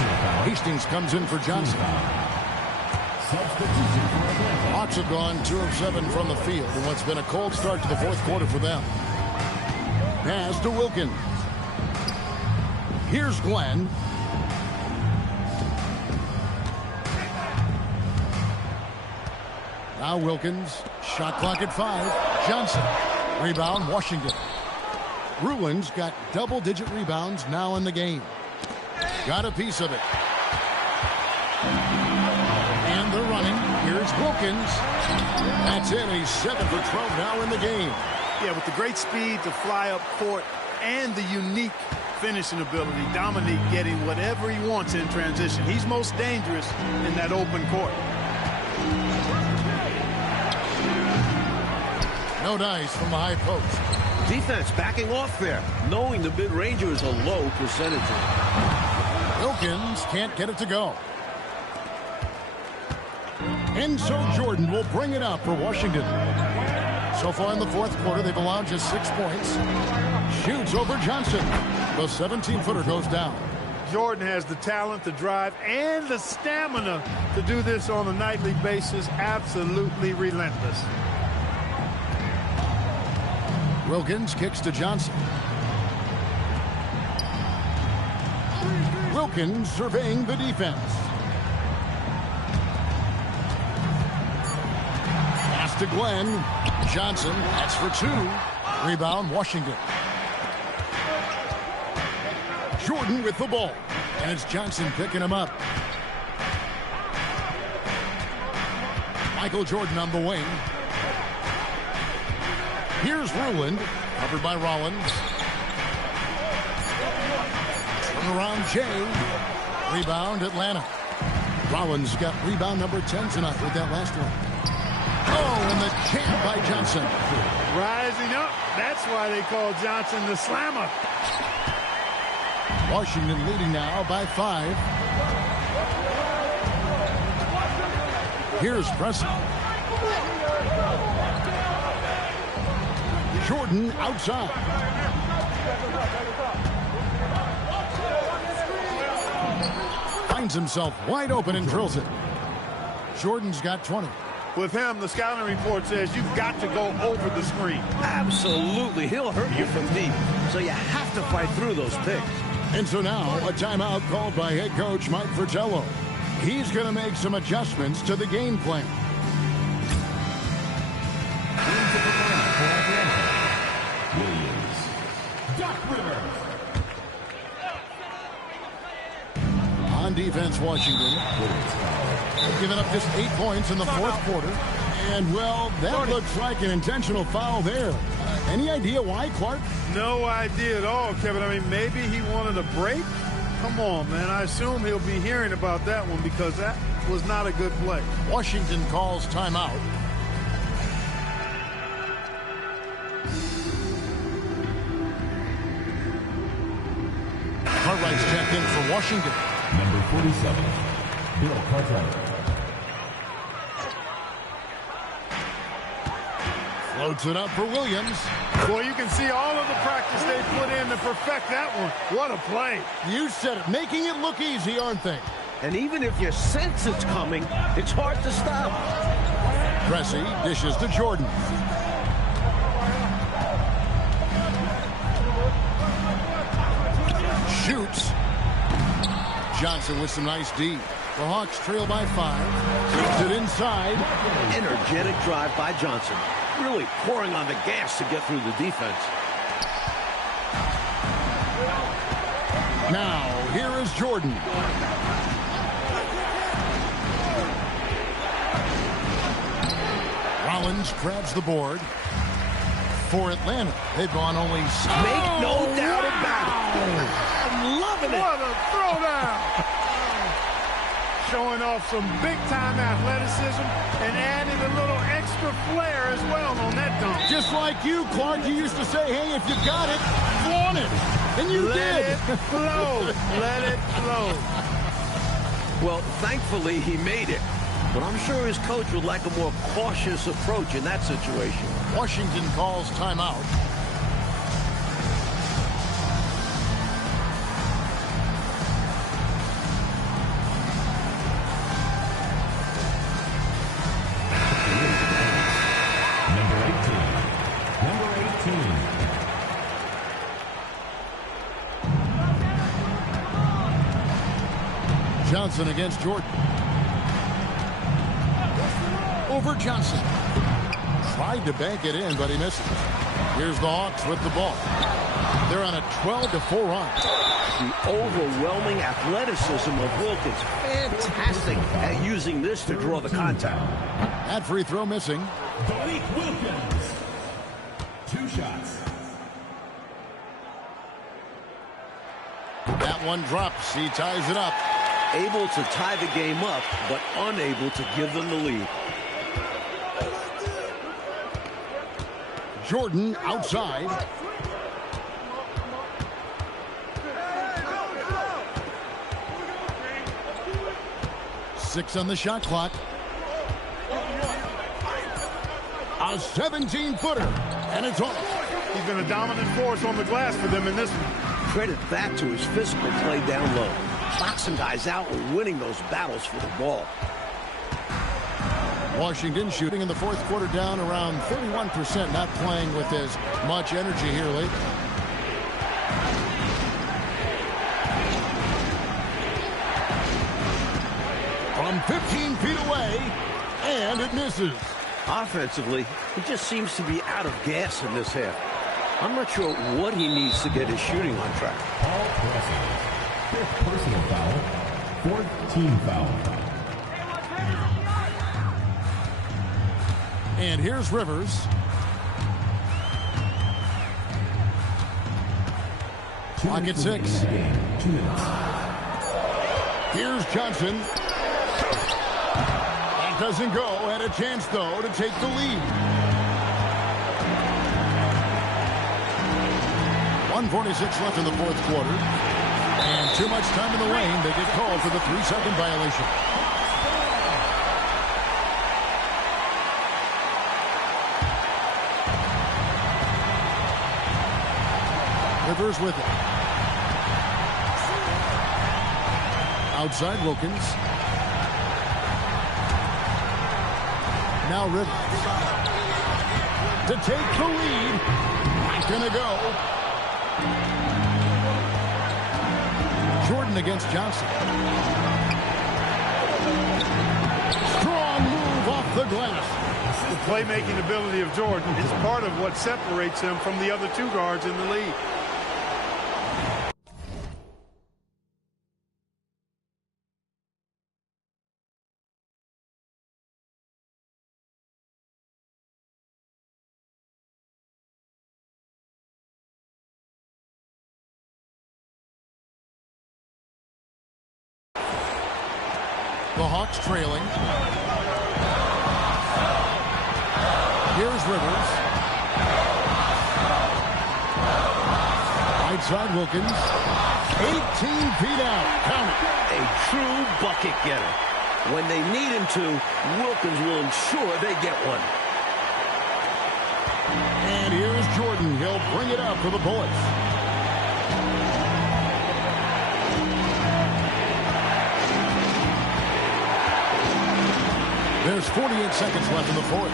Hastings comes in for Johnson. Hawks have gone 2 of 7 from the field in what's been a cold start to the fourth quarter for them. Pass to Wilkins. Here's Glenn. Now Wilkins. Shot clock at 5. Johnson. Rebound, Washington. Rulin's got double-digit rebounds now in the game. Got a piece of it. And they're running. Here's Wilkins. That's it. He's 7 for 12 now in the game. Yeah, with the great speed to fly up court and the unique finishing ability, Dominique getting whatever he wants in transition. He's most dangerous in that open court. No dice from the high post. Defense backing off there, knowing the mid-ranger is a low percentage. Wilkins can't get it to go. And so Jordan will bring it up for Washington. So far in the fourth quarter, they've allowed just 6 points. Shoots over Johnson. The 17-footer goes down. Jordan has the talent, the drive, and the stamina to do this on a nightly basis. Absolutely relentless. Wilkins kicks to Johnson. Wilkins surveying the defense. Pass to Glenn. Johnson, that's for 2. Rebound, Washington. Jordan with the ball. And it's Johnson picking him up. Michael Jordan on the wing. Here's Ruland, covered by Rollins. Turn around Jay. Rebound Atlanta. Rollins got rebound number 10 tonight with that last one. Oh, and the jam by Johnson. Rising up. That's why they call Johnson the slammer. Washington leading now by 5. Here's Preston. Jordan outside. Finds himself wide open and drills it. Jordan's got 20. With him, the scouting report says you've got to go over the screen. Absolutely. He'll hurt you from deep. So you have to fight through those picks. And so now a timeout called by head coach Mike Fratello. He's going to make some adjustments to the game plan. On defense, Washington. They've given up just 8 points in the fourth quarter. And, well, that looks like an intentional foul there. Any idea why, Clark? No idea at all, Kevin. I mean, maybe he wanted a break? Come on, man. I assume he'll be hearing about that one because that was not a good play. Washington calls timeout. Cartwright's checked in for Washington. Number 47, Bill Cartwright. Floats it up for Williams. Well, you can see all of the practice they put in to perfect that one. What a play. You said it. Making it look easy, aren't they? And even if you sense it's coming, it's hard to stop. Cressy dishes to Jordan. Shoots. Johnson with some nice D. The Hawks trail by 5. Keeps it inside. Energetic drive by Johnson. Really pouring on the gas to get through the defense. Now, here is Jordan. Rollins grabs the board. For Atlanta, they've gone only... Make no doubt about it. I'm loving it. What a throwdown. showing off some big-time athleticism and added a little extra flair as well on that dunk. Just like you, Clark, you used to say, hey, if you got it, flaunt it. And you did. Let it flow. Let it flow. Well, thankfully, he made it. But I'm sure his coach would like a more cautious approach in that situation. Washington calls timeout. Johnson against Jordan. Over Johnson. Tried to bank it in, but he misses. Here's the Hawks with the ball. They're on a 12-4 run. The overwhelming athleticism of Wilkins. Fantastic at using this to draw the contact. That free throw missing. Malik Wilkins. 2 shots. That one drops. He ties it up. Able to tie the game up, but unable to give them the lead. Jordan outside. Six on the shot clock. A 17-footer, and it's off. He's been a dominant force on the glass for them in this one. Credit that to his physical play down low. Boxing guys out and winning those battles for the ball. Washington shooting in the fourth quarter down around 31%, not playing with as much energy here lately. From 15 feet away, and it misses. Offensively, he just seems to be out of gas in this half. I'm not sure what he needs to get his shooting on track. All pressing. 5th personal foul. 4th team foul. And here's Rivers. Clock at 6. 2 minutes. Here's Johnson. That doesn't go. Had a chance, though, to take the lead. 1:46 left in the fourth quarter. And too much time in the lane. They get called for the 3-second violation. Rivers with it. Outside Wilkins. Now Rivers. To take the lead. Not gonna go. Jordan against Johnson. Strong move off the glass. The playmaking ability of Jordan is part of what separates him from the other 2 guards in the league. The Hawks trailing. Here's Rivers. Right side Wilkins. 18 feet out. Count it. A true bucket getter. When they need him to, Wilkins will ensure they get one. And here's Jordan. He'll bring it up for the Bullets. There's 48 seconds left in the fourth.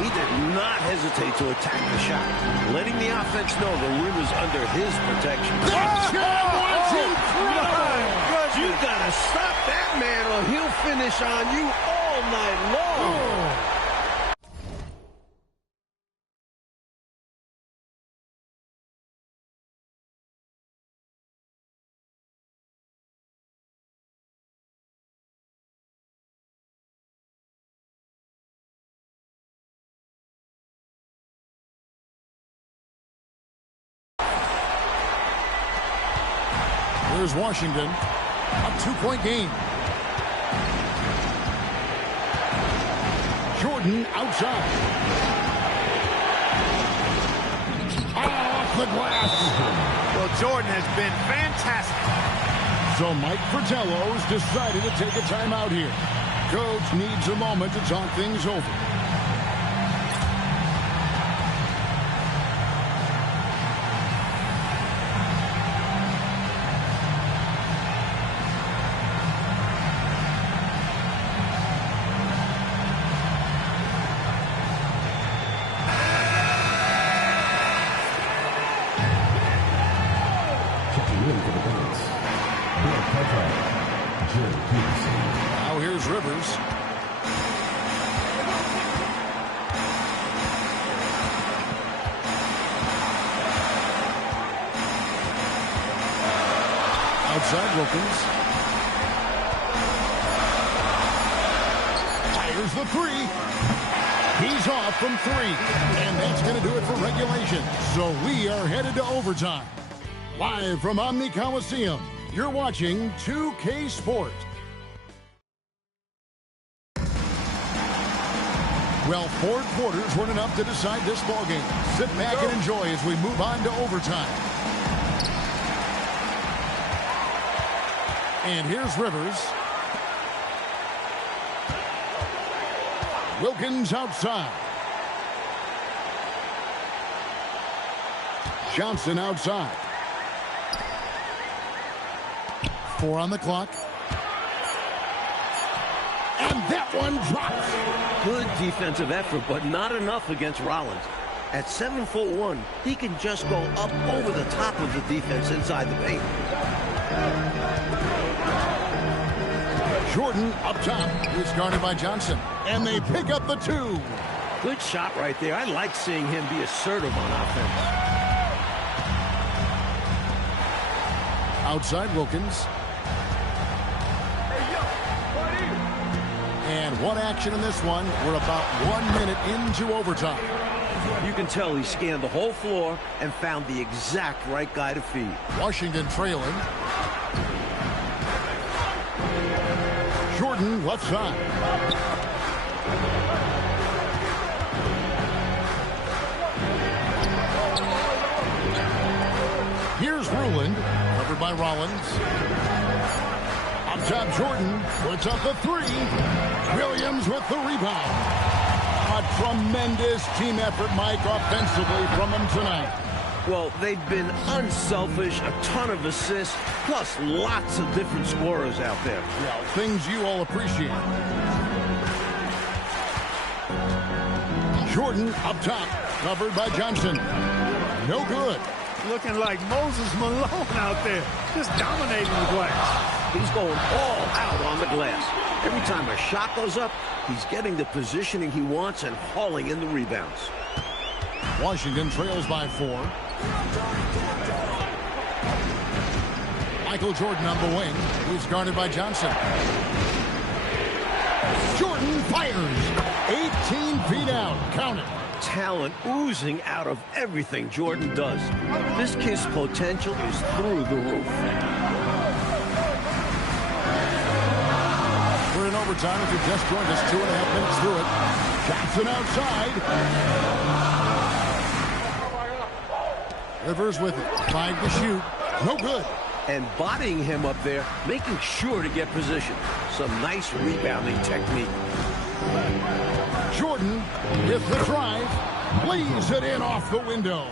He did not hesitate to attack the shot, letting the offense know the rim is under his protection. That jam was incredible! You gotta stop that man or he'll finish on you all night long. Here's Washington. A 2-point game. Jordan outside. Off the glass. Well, Jordan has been fantastic. So Mike Fratello's decided to take a timeout here. Coach needs a moment to talk things over. Now here's Rivers. Outside Wilkins. Fires the three. He's off from three. And that's going to do it for regulation. So we are headed to overtime. Live from Omni Coliseum, you're watching 2K Sports. Well, 4 quarters weren't enough to decide this ballgame. Sit back and enjoy as we move on to overtime. And here's Rivers. Wilkins outside. Johnson outside. 4 on the clock. And that one drops. Good defensive effort, but not enough against Rollins. At 7'1", he can just go up over the top of the defense inside the paint. Jordan up top. He's guarded by Johnson. And they pick up the 2. Good shot right there. I like seeing him be assertive on offense. Outside Wilkins. And one action in this one. We're about 1 minute into overtime. You can tell he scanned the whole floor and found the exact right guy to feed. Washington trailing. Jordan left side. Here's Ruland, covered by Rollins. Up top, Jordan puts up the 3. Williams with the rebound. A tremendous team effort, Mike, offensively from them tonight. Well, they've been unselfish, a ton of assists, plus lots of different scorers out there. Well, things you all appreciate. Jordan up top, covered by Johnson. No good. Looking like Moses Malone out there, just dominating the glass. He's going all out on the glass. Every time a shot goes up, he's getting the positioning he wants and hauling in the rebounds. Washington trails by 4. Michael Jordan on the wing. He's guarded by Johnson. Jordan fires. 18 feet out. Count it. Talent oozing out of everything Jordan does. This kid's potential is through the roof. We're in overtime. If you just joined us, 2.5 minutes through it. Johnson outside. Rivers with it. 5 to shoot. No good. And bodying him up there, making sure to get position. Some nice rebounding technique. Jordan with the drive. Lays it in off the window.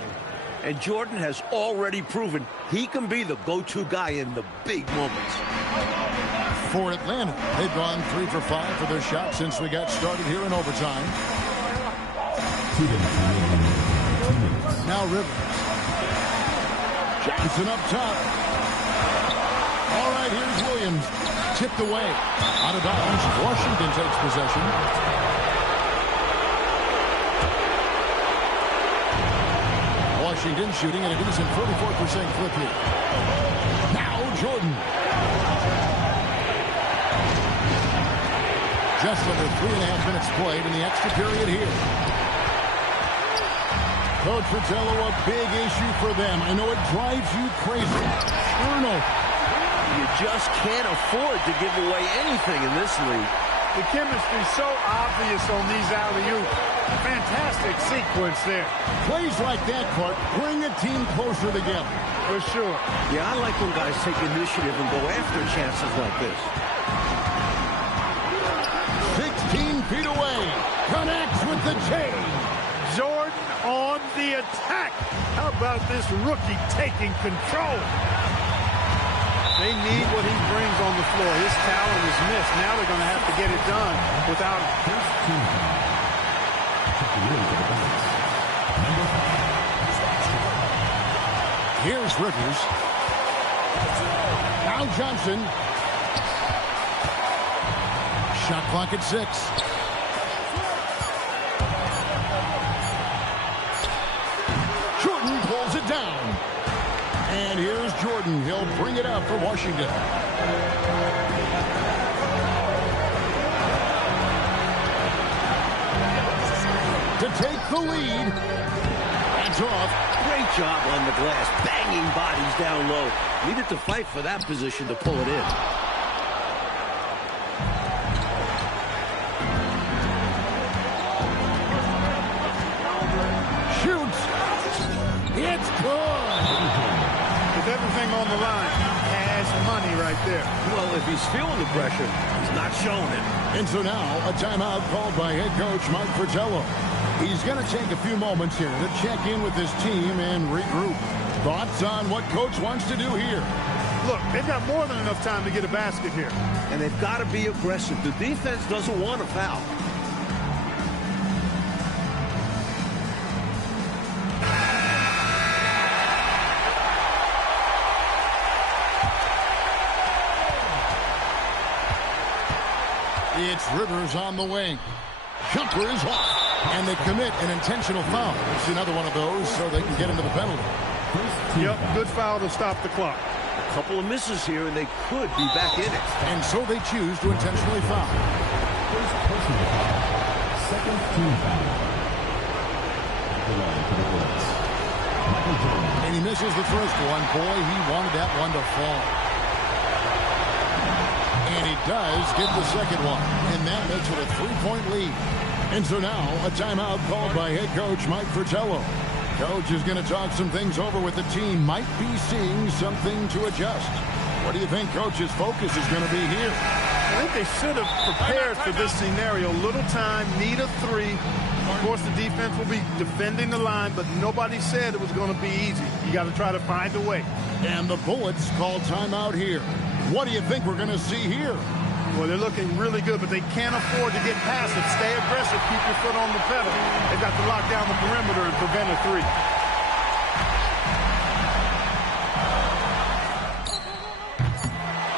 And Jordan has already proven he can be the go-to guy in the big moments. For Atlanta, they've gone 3 for 5 for their shot since we got started here in overtime. Now Rivers. Johnson up top. All right, here's Williams. Tipped away. Out of bounds. Washington takes possession. Washington shooting at a decent 44% clip here. Now Jordan. Just under 3.5 minutes played in the extra period here. Coach Fratello, a big issue for them. I know it drives you crazy. Turnover. You just can't afford to give away anything in this league. The chemistry so obvious on these alley-oops. Fantastic sequence there. Plays like that, Clark, bring a team closer together. For sure. Yeah, I like when guys take initiative and go after chances like this. 16 feet away. Connects with the chain. Jordan on the attack. How about this rookie taking control? They need what he brings on the floor. His talent is missed. Now they're going to have to get it done without him. Here's Rivers. Now Johnson. Shot clock at 6. Jordan pulls it down. And here's Jordan. He'll bring it up for Washington. To take the lead. That's off. Great job on the glass. Banging bodies down low. Needed to fight for that position to pull it in. Shoots. It's good. With everything on the line, cash money right there. Well, if he's feeling the pressure, he's not showing it. And so now a timeout called by head coach Mike Fratello. He's going to take a few moments here to check in with his team and regroup. Thoughts on what coach wants to do here? Look, they've got more than enough time to get a basket here. And they've got to be aggressive. The defense doesn't want a foul. It's Rivers on the wing. Jumper is off. And they commit an intentional foul. It's another one of those so they can get into the penalty. Yep, good foul to stop the clock. A couple of misses here, and they could be back in it. And so they choose to intentionally foul. First personal foul. Second team foul. And he misses the first one. Boy, he wanted that one to fall. And he does get the second one. And that makes it a 3-point lead. And so now a timeout called by head coach Mike Fratello. Coach is going to talk some things over with the team. Might be seeing something to adjust. What do you think coach's focus is going to be here? I think they should have prepared for this scenario. Little time, need a 3. Of course, the defense will be defending the line, but nobody said it was going to be easy. You got to try to find a way. And the Bullets call timeout here. What do you think we're going to see here? Well, they're looking really good, but they can't afford to get passive. Stay aggressive. Keep your foot on the pedal. They've got to lock down the perimeter and prevent a 3.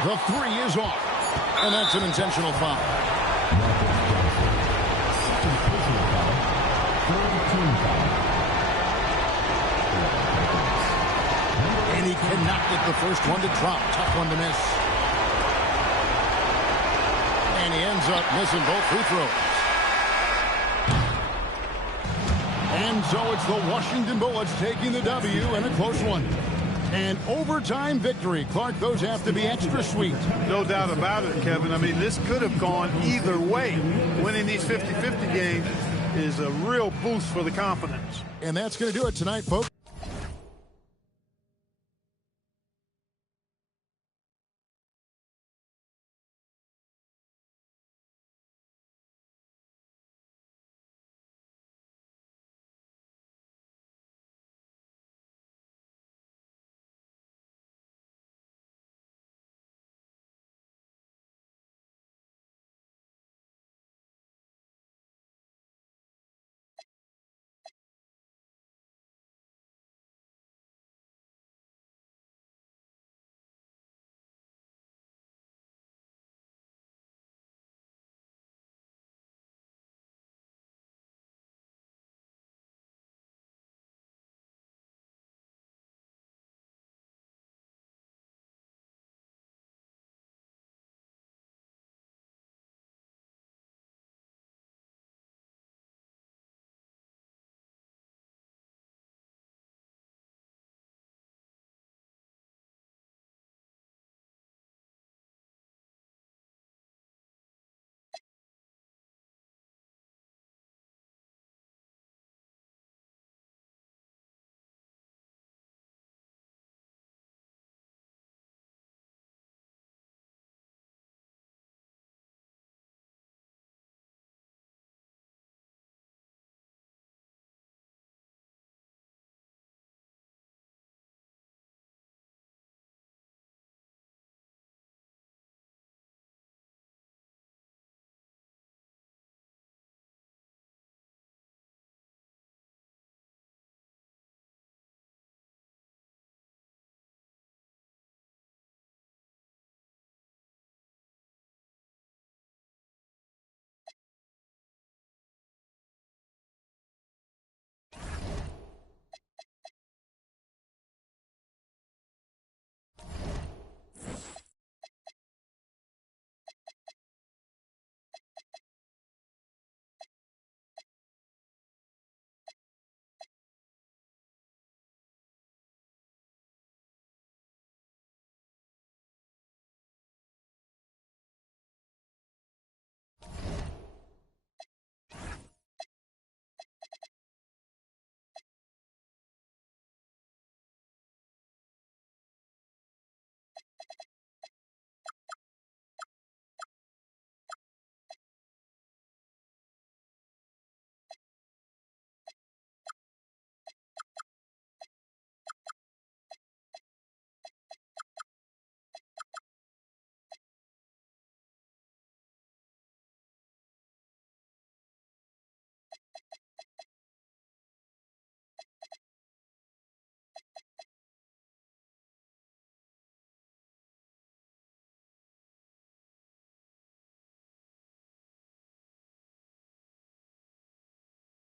The 3 is off. And that's an intentional foul. Second personal foul. Third team foul. And he cannot get the first one to drop. Tough one to miss. And he ends up missing both free throws. And so it's the Washington Bullets taking the W and a close one. An overtime victory. Clark, those have to be extra sweet. No doubt about it, Kevin. I mean, this could have gone either way. Winning these 50-50 games is a real boost for the confidence. And that's going to do it tonight, folks.